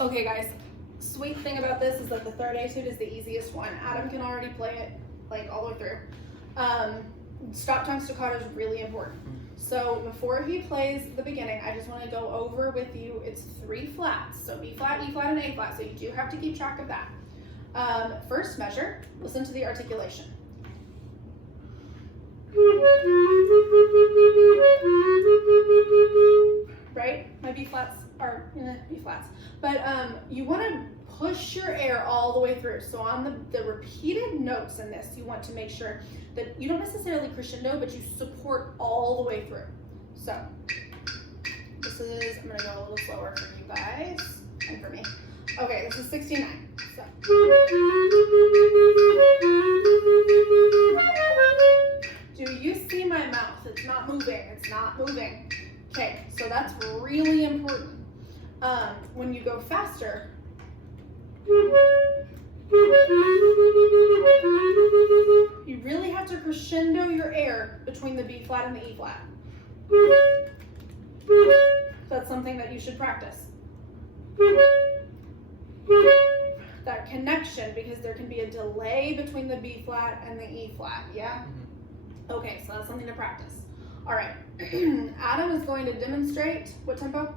Okay guys, sweet thing about this is that the third etude is the easiest one. Adam can already play it like all the way through. Stop time staccato is really important. So before he plays the beginning, I just want to go over with you, it's 3 flats. So B flat, E flat, and A flat. So you do have to keep track of that. First measure, listen to the articulation. Right? My B flats are B flats. But you want to push your air all the way through. So on the repeated notes in this, you want to make sure that you don't necessarily crescendo, but you support all the way through. So this is, I'm going to go a little slower for you guys and for me. Okay, this is 69. So. Do you see my mouth? It's not moving. It's not moving. Okay, so that's really important. When you go faster, you really have to crescendo your air between the B flat and the E flat. That's something that you should practice. That connection, because there can be a delay between the B flat and the E flat, yeah? Okay, so that's something to practice. All right, Adam is going to demonstrate what tempo?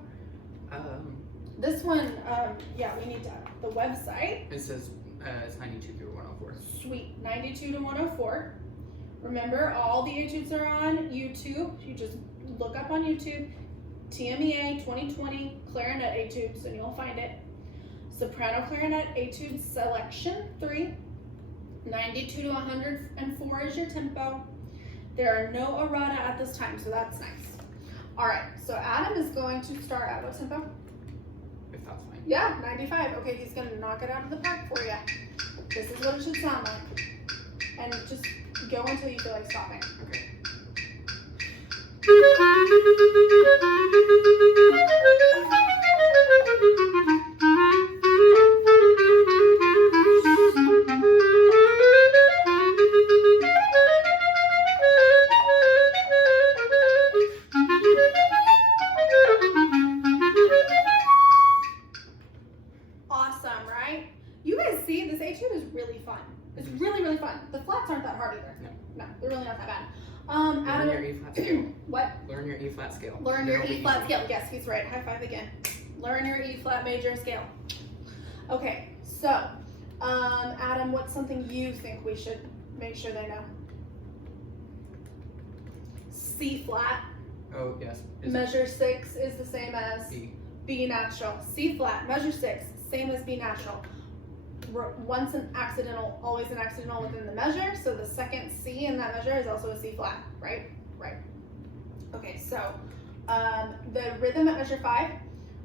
This one, yeah, we need the website. It says it's 92 through 104. Sweet, 92 to 104. Remember, all the etudes are on YouTube. You just look up on YouTube, TMEA 2020 Clarinet Etudes, and you'll find it. Soprano Clarinet Etude Selection 3, 92 to 104 is your tempo. There are no errata at this time, so that's nice. All right, so Adam is going to start at what tempo? If that's fine. Yeah, 95. Okay, he's gonna knock it out of the park for you. This is what it should sound like. And just go until you feel like stopping. Okay. Awesome, right? You guys see, this etude is really fun. It's really, really fun. The flats aren't that hard either. No, they're really not that bad. Learn your E flat scale. What? Learn your E flat scale. Learn your E flat scale. Yes, he's right. High five again. Learn your E flat major scale. Okay, so Adam, what's something you think we should make sure they know? C flat. Oh, yes. Measure 6 is the same as B. B natural. C flat, measure 6, same as B natural. Once an accidental, always an accidental within the measure. So the second C in that measure is also a C flat, right? Right. Okay, so the rhythm at measure 5,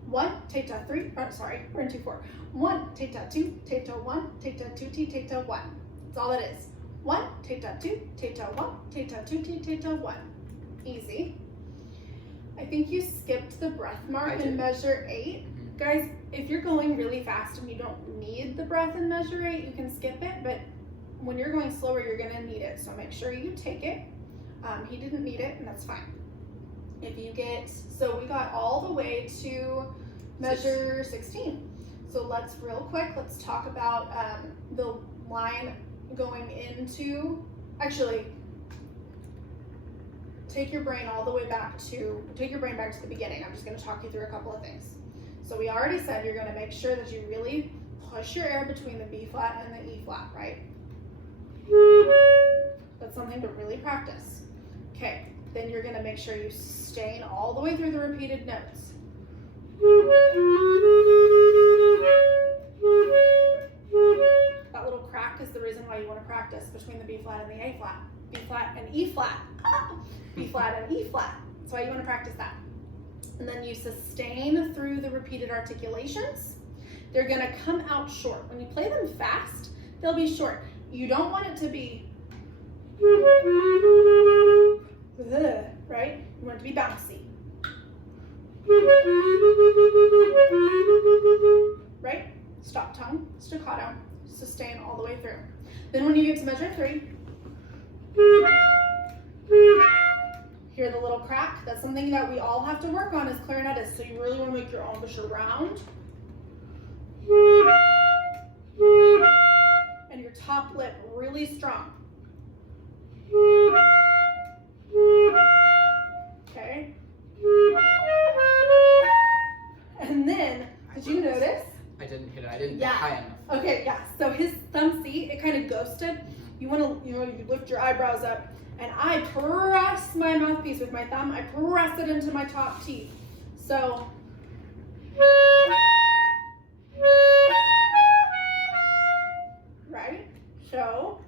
1, theta 3, sorry, we're in 2/4. 1, theta 2, theta 1, theta 2, T, theta 1. That's all it is. 1, theta 2, theta 1, theta 2, T, theta 1. Easy. I think you skipped the breath mark in measure 8. Guys, if you're going really fast and you don't need the breath in measure 8, you can skip it, but when you're going slower, you're gonna need it, so make sure you take it. He didn't need it, and that's fine. If you get, so we got all the way to measure 16. So let's talk about the line going into, actually, take your brain back to the beginning. I'm just going to talk you through a couple of things. So we already said you're going to make sure that you really push your air between the B flat and the E flat, right? That's something to really practice. Okay, then you're going to make sure you sustain all the way through the repeated notes. That little crack is the reason why you want to practice between the B flat and the A flat. B flat and E flat. B flat and E flat. That's why you want to practice that. And then you sustain through the repeated articulations. They're going to come out short. When you play them fast, they'll be short. You don't want it to be, right? You want it to be bouncy. Right? Stop tongue, staccato, sustain all the way through. Then when you get to measure 3, hear the little crack? That's something that we all have to work on as clarinetists. So you really want to make your embouchure round. Did you notice? I didn't hit it. I didn't Yeah. hit high enough. Okay, yeah. So his thumb C, it kind of ghosted. You want to, you lift your eyebrows up, and I press my mouthpiece with my thumb. I press it into my top teeth. So. Right? So.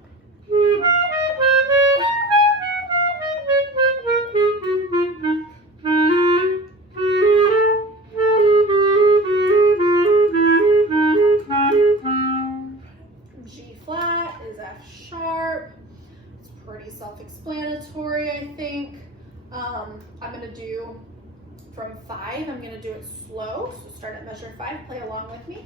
G flat is F sharp. It's pretty self-explanatory, I think. I'm gonna do from 5, I'm gonna do it slow. So start at measure 5, play along with me.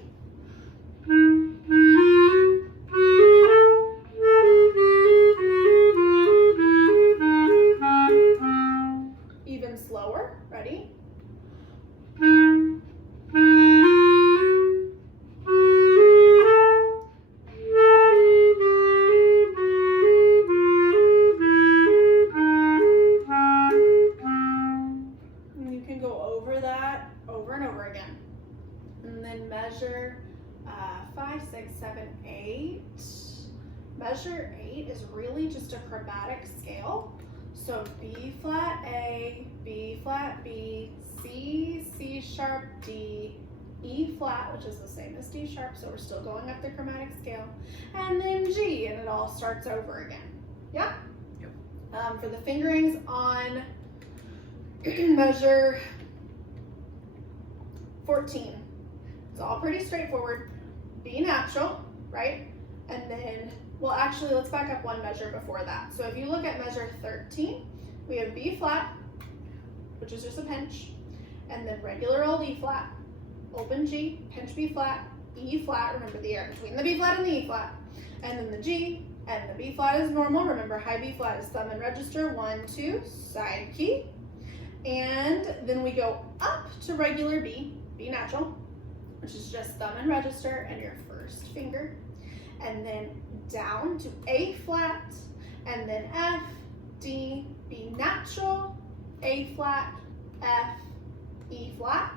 Even slower, ready? And you can go over that over and over again. And then measure 5, 6, 7, 8. Measure 8 is really just a chromatic scale. So B flat A, B flat B, C, C sharp D, E flat, which is the same as D sharp, so we're still going up the chromatic scale, and then G, and it all starts over again. Yeah? Yep. For the fingerings on measure 14, it's all pretty straightforward. B natural, right? And then, well, actually, let's back up one measure before that. So if you look at measure 13, we have B flat, which is just a pinch, and then regular old E flat, open G, pinch B flat, E flat, remember the air between the B flat and the E flat, and then the G, and the B flat is normal, remember high B flat is thumb and register, 1, 2, side key, and then we go up to regular B, B natural, which is just thumb and register and your first finger, and then down to A flat, and then F, D, B natural, A flat, F, E flat,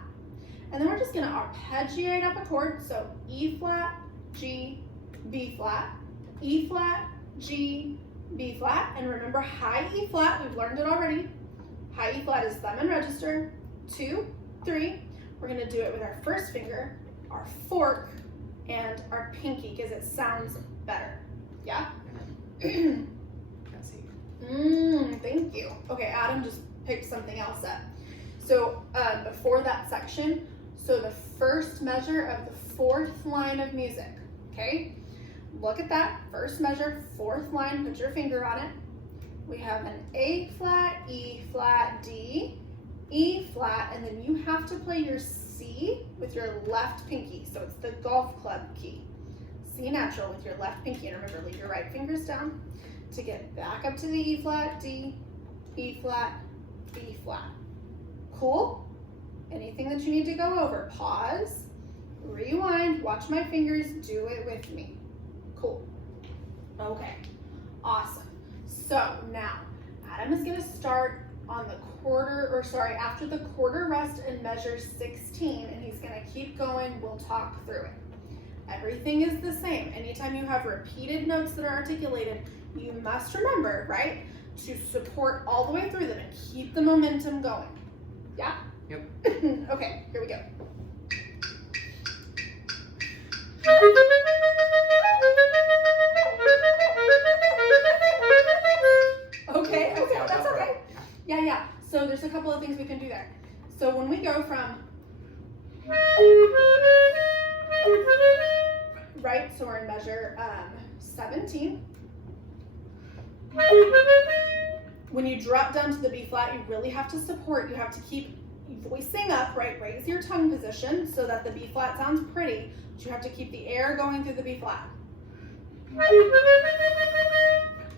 and then we're just gonna arpeggiate up a chord, so E flat, G, B flat, E flat, G, B flat, and remember high E flat, we've learned it already. High E flat is thumb and register, 2, 3. We're gonna do it with our first finger, our fork, and our pinky, because it sounds better. Yeah? Let's see. Thank you. Okay, Adam just picked something else up. So before that section, so the first measure of the 4th line of music, okay? Look at that, first measure, 4th line, put your finger on it. We have an A flat, E flat, D, E flat, and then you have to play your C with your left pinky. So it's the golf club key. C natural with your left pinky, and remember, leave your right fingers down to get back up to the E flat, D, E flat, B flat. Cool? Anything that you need to go over, pause, rewind, watch my fingers, do it with me. Cool. Okay, awesome. So now, Adam is gonna start on the after the quarter rest in measure 16, and he's gonna keep going, we'll talk through it. Everything is the same. Anytime you have repeated notes that are articulated, you must remember, right, to support all the way through them and keep the momentum going. Yeah? Yep. Okay, here we go. Okay, that's okay. Yeah. So there's a couple of things we can do there. So when we go from, right, so we're in measure 17. When you drop down to the B flat, you really have to support, you have to keep voicing up, right? Raise your tongue position so that the B flat sounds pretty, but you have to keep the air going through the B flat.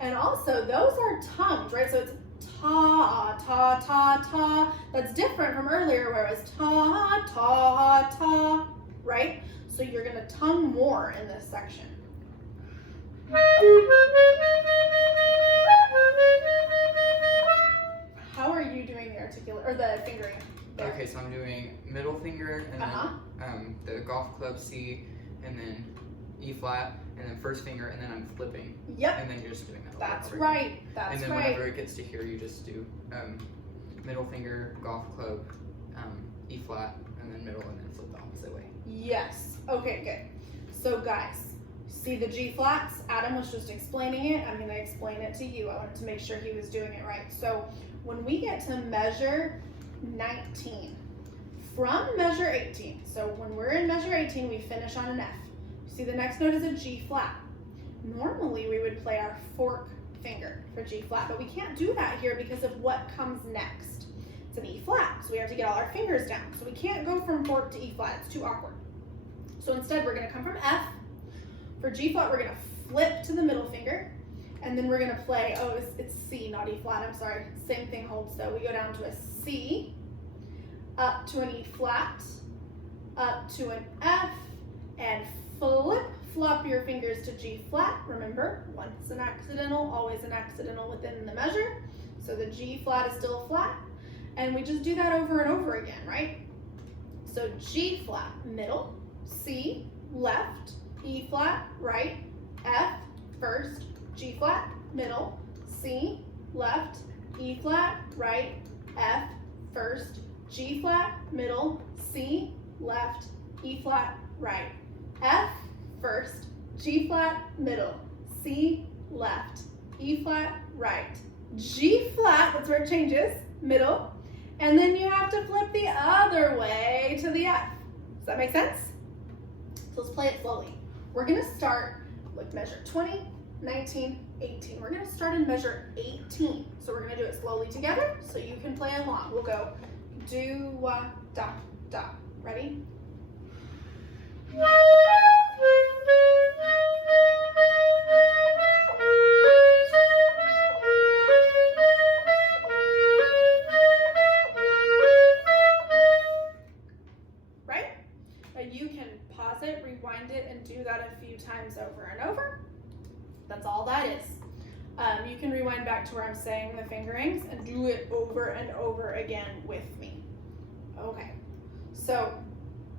And also, those are tongues, right? So it's ta, ta, ta, ta. That's different from earlier where it was ta, ta, ta, right? So you're gonna tongue more in this section. How are you doing the articulate or the fingering? There. Okay, so I'm doing middle finger and then the golf club C, and then E flat, and then first finger, and then I'm flipping. Yep. And then you're just doing that. That's over again. right. That's And then right. whenever it gets to here, you just do middle finger, golf club, E flat, and then middle, and then flip the opposite way. Yes. Okay, good. So guys, see the G flats? Adam was just explaining it. I'm going to explain it to you. I wanted to make sure he was doing it right. So when we get to measure 19, from measure 18, so when we're in measure 18, we finish on an F. See, the next note is a G flat. Normally, we would play our fork finger for G flat, but we can't do that here because of what comes next. It's an E flat, so we have to get all our fingers down. So we can't go from fork to E flat, it's too awkward. So instead, we're gonna come from F. For G flat, we're gonna flip to the middle finger, and then we're gonna play, it's C, not E flat, I'm sorry. Same thing holds though. We go down to a C, up to an E flat, up to an F, and flop your fingers to G flat. Remember, once an accidental, always an accidental within the measure. So the G flat is still flat. And we just do that over and over again, right? So G flat, middle, C, left, E flat, right, F, first, G flat, middle, C, left, E flat, right, F, first, G flat, middle, C, left, E flat, right, F, first, G flat, middle, C, left, E flat, right, G flat, that's where it changes, middle, and then you have to flip the other way to the F. Does that make sense? So let's play it slowly. We're gonna start with measure 20, 19, 18. We're gonna start in measure 18. So we're gonna do it slowly together so you can play along. We'll go do, da, da. Ready? Right? And you can pause it, rewind it, and do that a few times over and over. That's all that is. You can rewind back to where I'm saying the fingerings and do it over and over again with me. Okay, so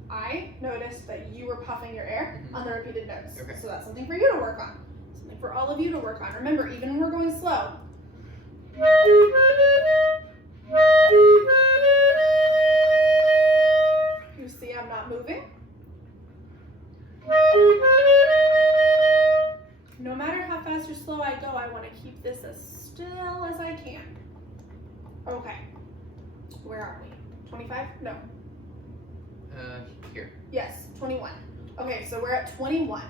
I noticed that you were puffing your air on the repeated notes. Okay. So that's something for you to work on. Something for all of you to work on. Remember, even when we're going slow. You see I'm not moving? No matter how fast or slow I go, I want to keep this as still as I can. Okay. Where are we? 25? No. Here. Yes, 21. Okay, so we're at 21.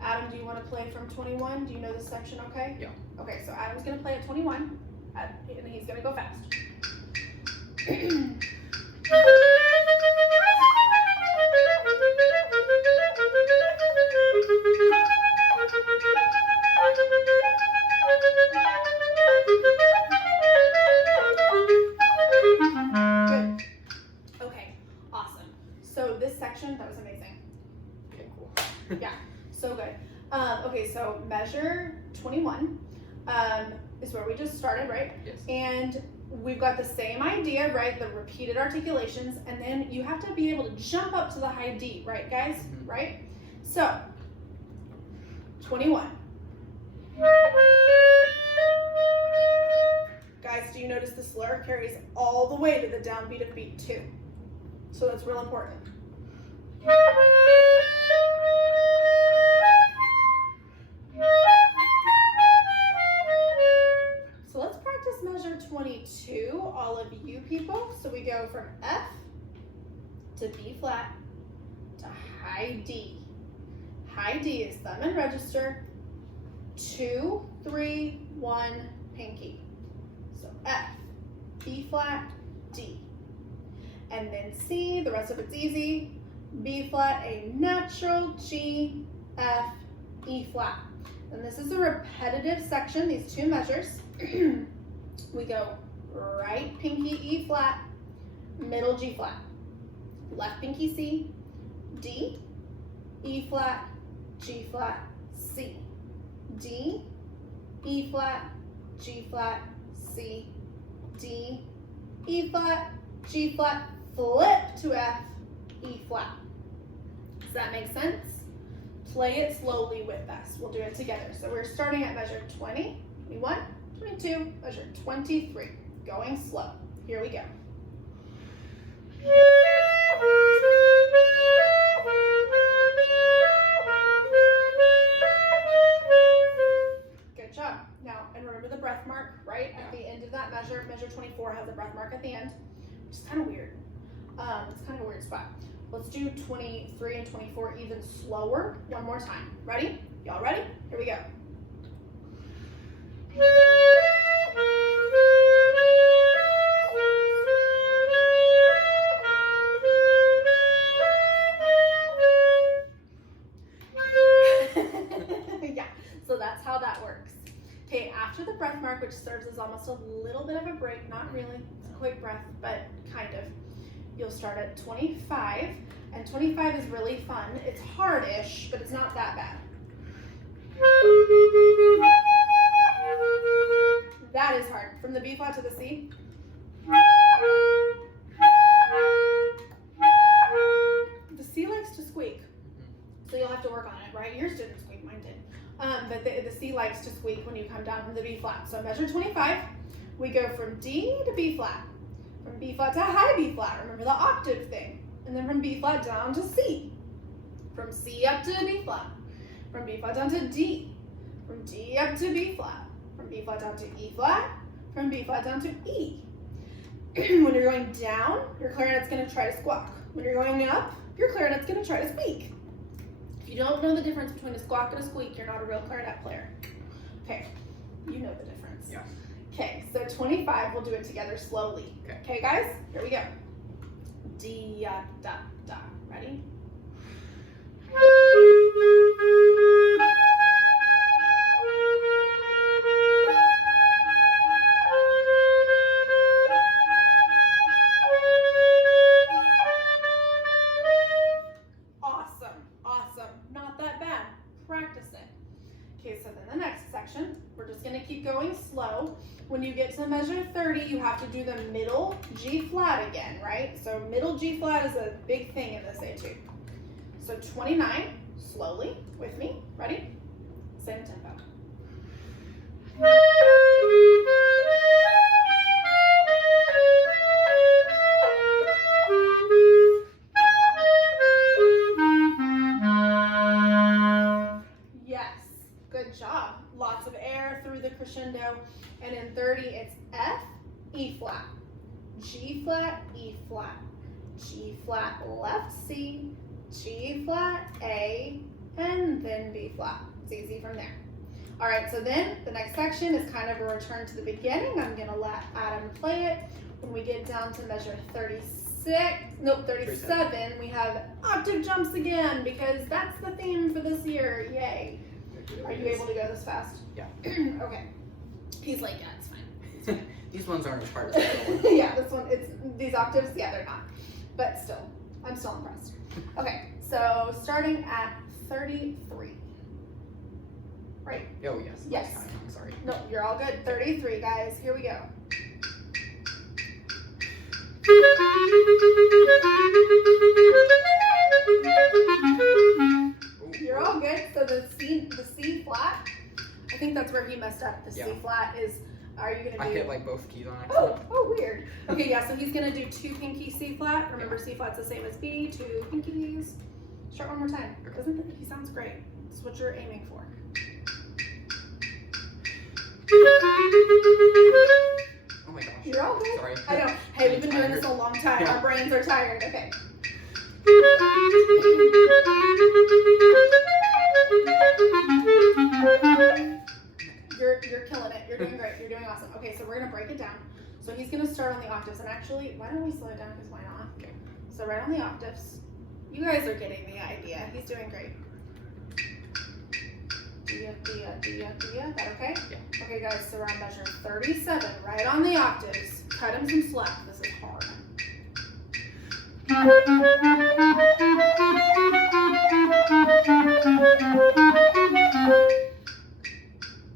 Adam, do you want to play from 21? Do you know this section okay? Yeah. Okay, so Adam's going to play at 21, and he's going to go fast. Good. Okay, awesome. So this section, that was amazing. Okay, cool. Yeah, so good. Okay, so measure 21 is where we just started, right? Yes. And we've got the same idea, right? The repeated articulations, and then you have to be able to jump up to the high D, right, guys? Mhm. Right? So, 21. Guys, do you notice the slur carries all the way to the downbeat of beat 2? So that's real important. So let's practice measure 22, all of you people. So we go from F to B flat to high D. High D is thumb and register, 2, 3, 1, pinky. So F, B flat, D. And then C, the rest of it's easy. B flat, a natural, G, F, E flat. And this is a repetitive section, these two measures. We go right pinky E flat, middle G flat, left pinky C, D, E flat, G flat, C, D, E flat, G flat, C, D, E flat, G flat, flip to F, E flat. Does that make sense? Play it slowly with us. We'll do it together. So we're starting at measure 20, 21, 22, measure 23. Going slow. Here we go. Good job. Now, and remember the breath mark, right? At the end of that measure, measure 24 has a breath mark at the end, which is kind of weird. It's kind of a weird spot. Let's do 23 and 24 even slower. One more time. Ready? Y'all ready? Here we go. Yeah, so that's how that works. Okay, after the breath mark, which serves as almost a little bit of a break, not really, it's a quick breath, but kind of. You'll start at 25, and 25 is really fun. It's hard-ish, but it's not that bad. That is hard. From the B flat to the C. The C likes to squeak, so you'll have to work on it, right? Yours didn't squeak, mine did. But the C likes to squeak when you come down from the B flat. So measure 25, we go from D to B flat. From B flat to high B flat, remember the octave thing. And then from B flat down to C. From C up to B flat. From B flat down to D. From D up to B flat. From B flat down to E flat. From B flat down to E. When you're going down, your clarinet's going to try to squawk. When you're going up, your clarinet's going to try to squeak. If you don't know the difference between a squawk and a squeak, you're not a real clarinet player. Okay, you know the difference. Yeah. Okay, so 25, we'll do it together slowly. Okay, guys, here we go. D, da, da. Ready? Awesome, awesome. Not that bad. Practice it. Okay, so then the next section, we're just gonna keep going slow. When you get to measure 30, you have to do the middle G flat again, right? So middle G flat is a big thing in this etude. So 29, slowly, with me. Ready? Same tempo. Yes, good job. Lots of air through the crescendo. And in 30, it's F, E flat, G flat, E flat, G flat, left C, G flat, A, and then B flat. It's easy from there. All right, so then the next section is kind of a return to the beginning. I'm gonna let Adam play it. When we get down to measure 37, we have octave jumps again because that's the theme for this year. Yay. Are you able to go this fast? Yeah. Okay. He's like, yeah, it's fine. These ones aren't as hard as the other ones. Yeah, these octaves, yeah, they're not. But still, I'm still impressed. Okay, so starting at 33. Right? Oh, yes. Yes. I'm sorry. No, you're all good. 33, guys. Here we go. You're all good. So the C flat, I think that's where he messed up. The C flat is, are you gonna do? I hit like both keys on accident. Oh, weird. Okay, yeah, so he's gonna do 2 pinky C flat. Remember, C flat's the same as B, 2 pinkies. Start one more time. Doesn't it? He sounds great. That's what you're aiming for. Oh my gosh. You're all good. Sorry. I know. Hey, we've been doing this a long time. Yeah. Our brains are tired. Okay. You're killing it. You're doing great. You're doing awesome. Okay, so we're gonna break it down. So he's gonna start on the octaves, and actually, why don't we slow it down? Because why not? Okay. So right on the octaves. You guys are getting the idea. He's doing great. Dia. That okay? Yeah. Okay, guys. So we're on measure 37, right on the octaves. Cut him some slack. This is hard.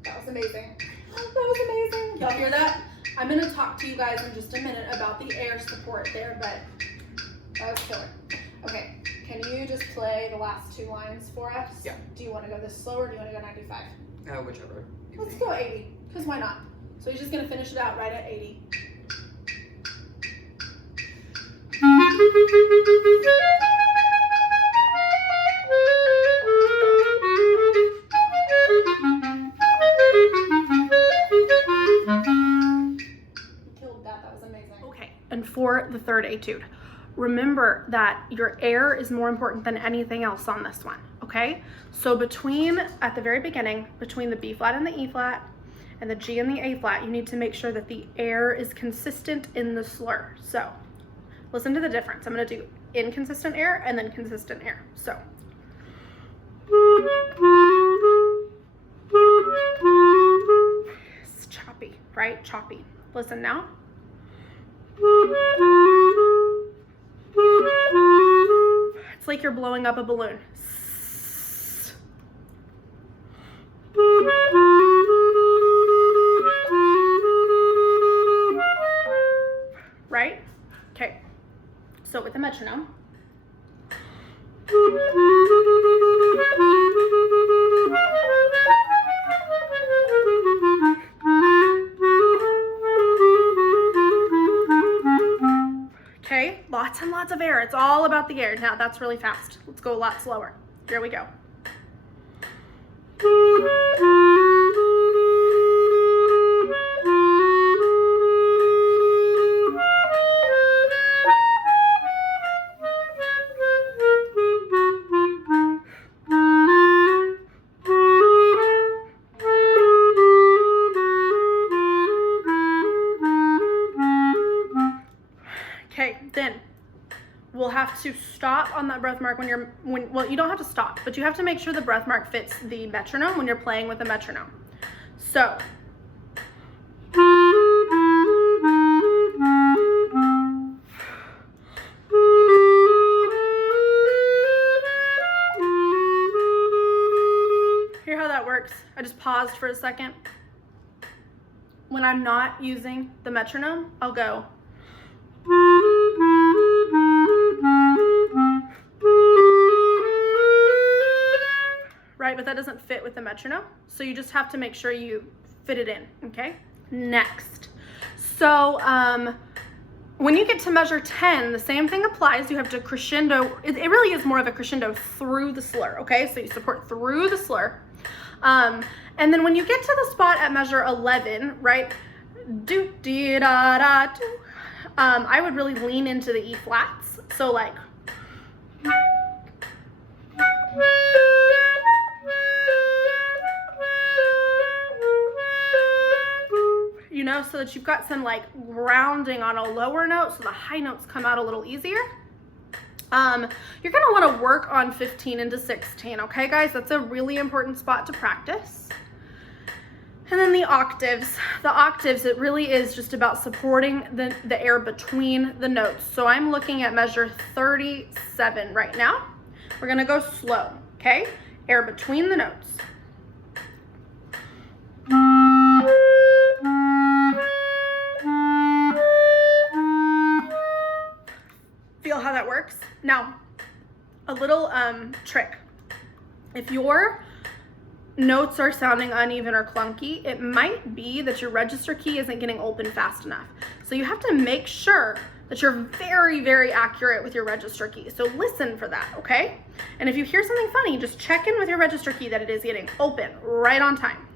That was amazing. That was amazing. Y'all hear that? I'm gonna talk to you guys in just a minute about the air support there, but That was killer. Okay, can you just play the last 2 lines for us? Yeah. Do you want to go this slow or do you want to go 95? Whichever. Let's go 80, because why not? So he's just going to finish it out right at 80. Killed that. That was amazing. Okay, and for the third etude, remember that your air is more important than anything else on this one, okay? So at the very beginning, between the B flat and the E flat, and the G and the A flat, you need to make sure that the air is consistent in the slur. So listen to the difference. I'm gonna do inconsistent air and then consistent air. So. It's choppy, right? Choppy. Listen now. It's like you're blowing up a balloon. Right? Okay. So with the metronome. Okay, lots and lots of air. It's all about the air. Now that's really fast. Let's go a lot slower. Here we go. Okay, then we'll have to stop on that breath mark well, you don't have to stop, but you have to make sure the breath mark fits the metronome when you're playing with the metronome. So. Hear how that works? I just paused for a second. When I'm not using the metronome, I'll go. Right, but that doesn't fit with the metronome, so you just have to make sure you fit it in, okay? Next. So when you get to measure 10, the same thing applies. You have to crescendo. It really is more of a crescendo through the slur, okay? So you support through the slur. And then when you get to the spot at measure 11, right? Do, dee, da, da, do. I would really lean into the E flats. So like. You know, so that you've got some like grounding on a lower note so the high notes come out a little easier. You're gonna wanna work on 15 into 16, okay guys? That's a really important spot to practice. And then the octaves. The octaves, it really is just about supporting the air between the notes. So I'm looking at measure 37 right now. We're gonna go slow, okay? Air between the notes. Feel how that works? Now, a little trick. If your notes are sounding uneven or clunky, it might be that your register key isn't getting open fast enough. So you have to make sure that you're very, very accurate with your register key. So listen for that, okay? And if you hear something funny, just check in with your register key that it is getting open right on time.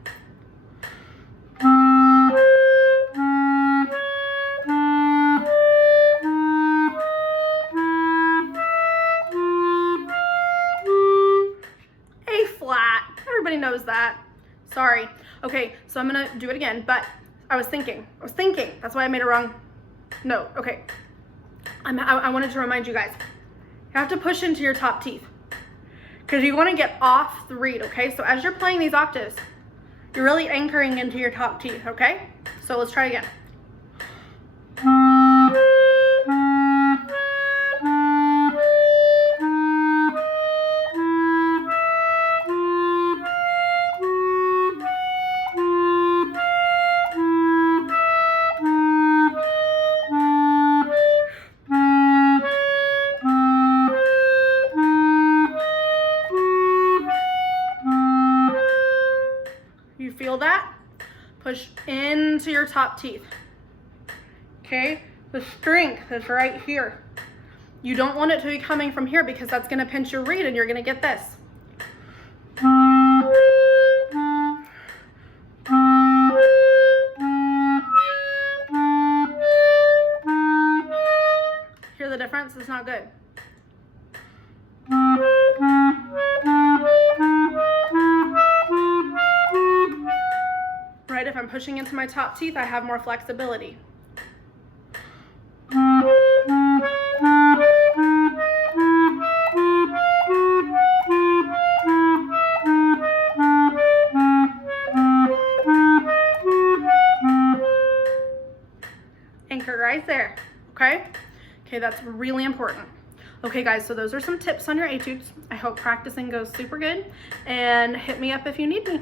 A flat, everybody knows that. Sorry. Okay, so I'm gonna do it again, but I was thinking, that's why I made a wrong note. Okay, I wanted to remind you guys, you have to push into your top teeth because you want to get off the reed, okay? So as you're playing these octaves, you're really anchoring into your top teeth, okay? So let's try again. Push into your top teeth. Okay, the strength is right here. You don't want it to be coming from here because that's gonna pinch your reed and you're gonna get this. Hear the difference? It's not good. Right, if I'm pushing into my top teeth, I have more flexibility. Anchor right there, okay? Okay, that's really important. Okay guys, so those are some tips on your etudes. I hope practicing goes super good, and hit me up if you need me.